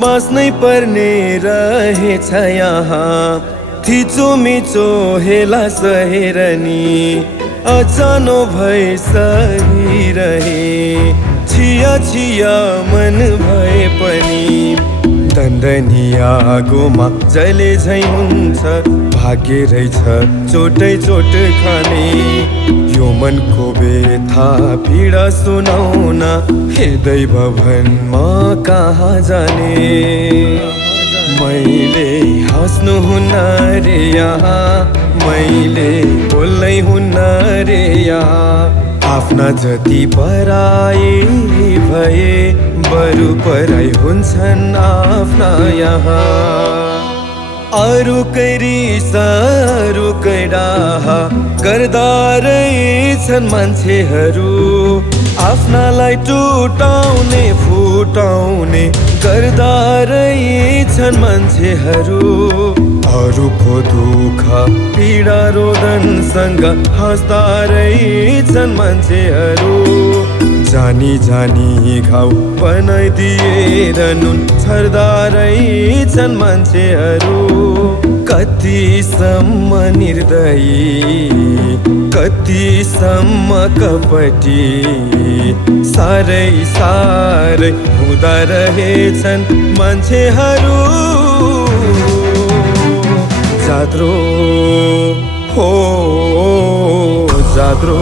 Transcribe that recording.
बाँच्नै पर्ने रहेछ यहाँ थिचो मिचो हेला सहेर नि अचानो भइसहिरहे छिया छिया मन भए पनि दन्दनिया आगोमा जले झै हुन्छ भाग्य रहेछ चोटै चोट खाने यो मनको व्यथा पीडा सुनाउन हृदय भवनमा कहाँ जाने मैले हाँस्नु हुन्न रे यहाँ मैले बोल्नै हुन्न रे यहाँ आफ्ना जति पराए भए बरु पराई हुन्छन् आफ्ना यहाँ अरूकै रिस अरूकै डाहा गर्दा रहेछन् मान्छेहरू आफ्नालाई टुटाउने फुटाउने गर्दा रहेछन् मान्छेहरू अरूको दुःख पीडा रोदनसँग हाँस्दा रहेछन् मान्छेहरू जानी जानी घाउ बनाइदिएर नुन छर्दा रहेछन् मान्छेहरू कतिसम्म निर्दयी कतिसम्म कपटी साह्रै साह्रै हुँदा रहेछन् मान्छेहरू जात्रो हो जात्रो